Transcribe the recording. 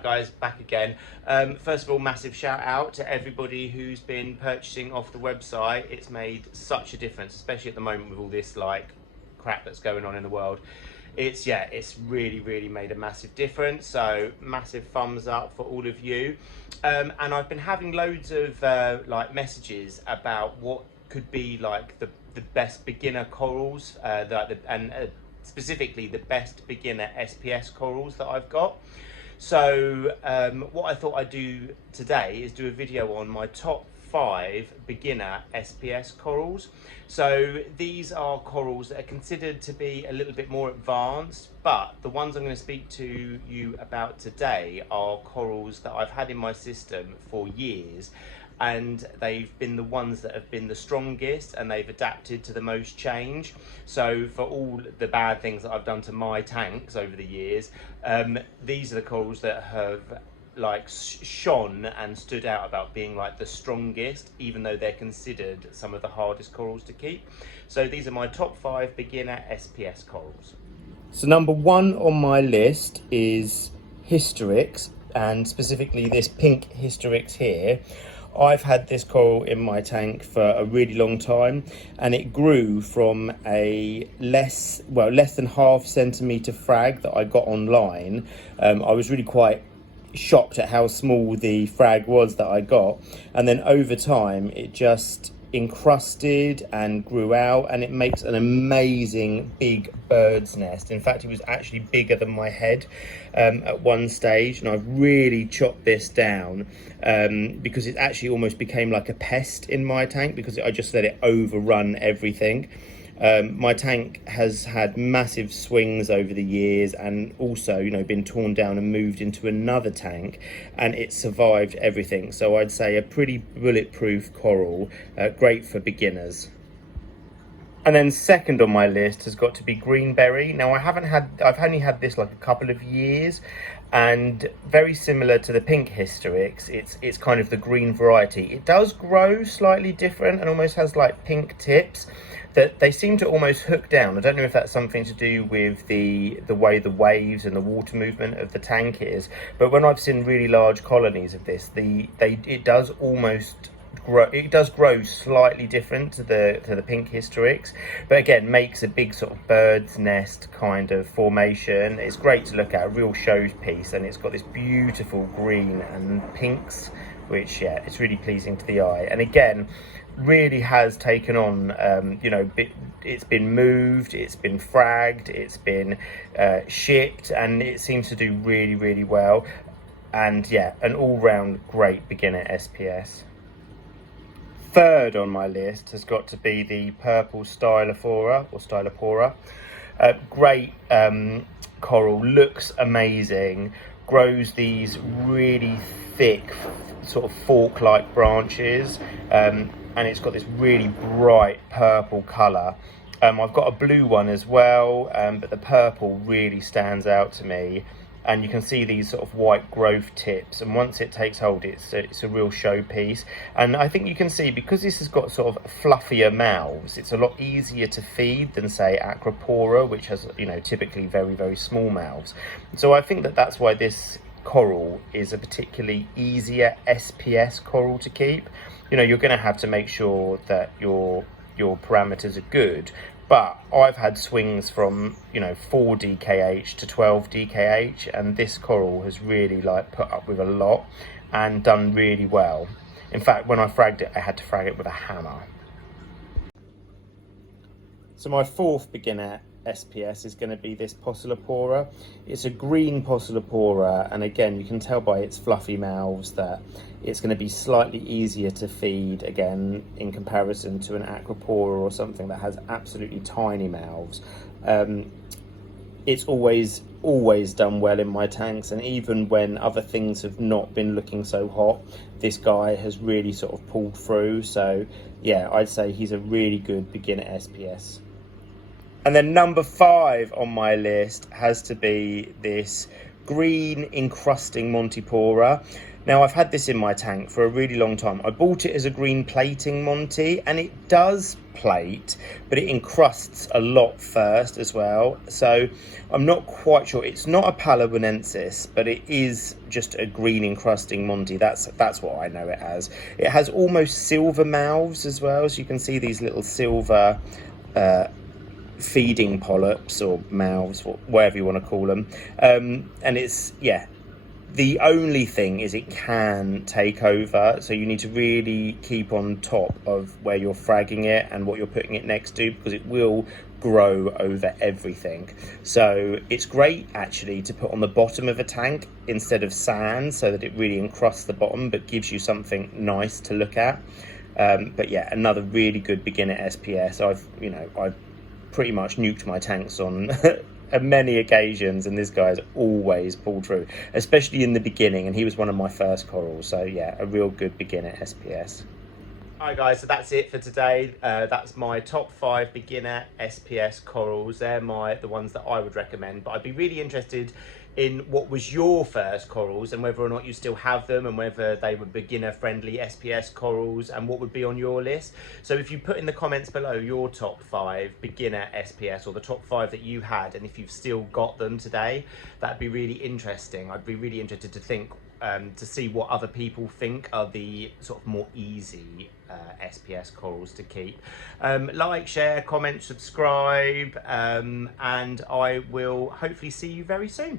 Right guys, back again. First of all, massive shout out to everybody who's been purchasing off the website. It's made such a difference, especially at the moment with all this like crap that's going on in the world. It's really made a massive difference, so massive thumbs up for all of you. And I've been having loads of like messages about what could be like the best beginner corals specifically the best beginner SPS corals that I've got. So what I thought I'd do today is do a video on my top 5 beginner SPS corals. So these are corals that are considered to be a little bit more advanced, but the ones I'm going to speak to you about today are corals that I've had in my system for years, and they've been the ones that have been the strongest and they've adapted to the most change. So for all the bad things that I've done to my tanks over the years, these are the corals that have like shone and stood out about being like the strongest, even though they're considered some of the hardest corals to keep. So these are my top 5 beginner SPS corals. So number 1 on my list is Hysterics, and specifically this pink Hysterics here. I've had this coral in my tank for a really long time, and it grew from a less than ½ centimetre frag that I got online. I was really quite shocked at how small the frag was that I got, and then over time it just encrusted and grew out, and it makes an amazing big bird's nest. In fact, it was actually bigger than my head at one stage, and I've really chopped this down because it actually almost became like a pest in my tank because I just let it overrun everything. My tank has had massive swings over the years, and also, you know, been torn down and moved into another tank, and it survived everything. So I'd say a pretty bulletproof coral, great for beginners. And then second on my list has got to be Greenberry. Now I've only had this like a couple of years, and very similar to the pink Hysterics, it's kind of the green variety. It does grow slightly different and almost has like pink tips that they seem to almost hook down. I don't know if that's something to do with the way the waves and the water movement of the tank is, but when I've seen really large colonies of this, it does grow slightly different to the pink Hysterics, but again makes a big sort of bird's nest kind of formation. It's great to look at, a real showpiece, and it's got this beautiful green and pinks, which it's really pleasing to the eye. And again, really has taken on it's been moved, it's been fragged, it's been shipped, and it seems to do really well. And an all-round great beginner SPS. Third on my list has got to be the purple Stylophora or Stylopora. Great coral, looks amazing, grows these really thick sort of fork-like branches, and it's got this really bright purple colour. I've got a blue one as well, but the purple really stands out to me. And you can see these sort of white growth tips, and once it takes hold, it's a real showpiece. And I think you can see, because this has got sort of fluffier mouths, it's a lot easier to feed than say Encrusting, which has, you know, typically very small mouths. So I think that's why this coral is a particularly easier SPS coral to keep. You know, you're going to have to make sure that your parameters are good, but I've had swings from 4 DKH to 12 DKH, and this coral has really like put up with a lot and done really well. In fact, when I fragged it, I had to frag it with a hammer. So my 4th beginner SPS is going to be this Pocillopora. It's a green Pocillopora, and again you can tell by its fluffy mouths that it's going to be slightly easier to feed, again in comparison to an Encrusting or something that has absolutely tiny mouths. It's always done well in my tanks, and even when other things have not been looking so hot, this guy has really sort of pulled through. So I'd say he's a really good beginner SPS. And then number 5 on my list has to be this green encrusting Montipora. Now, I've had this in my tank for a really long time. I bought it as a green plating Monty, and it does plate, but it encrusts a lot first as well. So I'm not quite sure. It's not a Palabonensis, but it is just a green encrusting Monty. That's what I know it as. It has almost silver mouths as well, so you can see these little silver feeding polyps or mouths, whatever you want to call them. And it's, yeah, the only thing is it can take over, so you need to really keep on top of where you're fragging it and what you're putting it next to, because it will grow over everything. So it's great actually to put on the bottom of a tank instead of sand, so that it really encrusts the bottom but gives you something nice to look at. But yeah, another really good beginner SPS. I've pretty much nuked my tanks on on many occasions, and this guy has always pulled through, especially in the beginning, and he was one of my first corals. So yeah, a real good beginner SPS. Alright guys, so that's it for today. That's my top 5 beginner SPS corals. They're the ones that I would recommend, but I'd be really interested in what was your first corals and whether or not you still have them, and whether they were beginner friendly SPS corals, and what would be on your list. So if you put in the comments below your top 5 beginner SPS, or the top 5 that you had, and if you've still got them today, that'd be really interesting. I'd be really interested to think to see what other people think are the sort of more easy SPS corals to keep. Like, share, comment, subscribe, and I will hopefully see you very soon.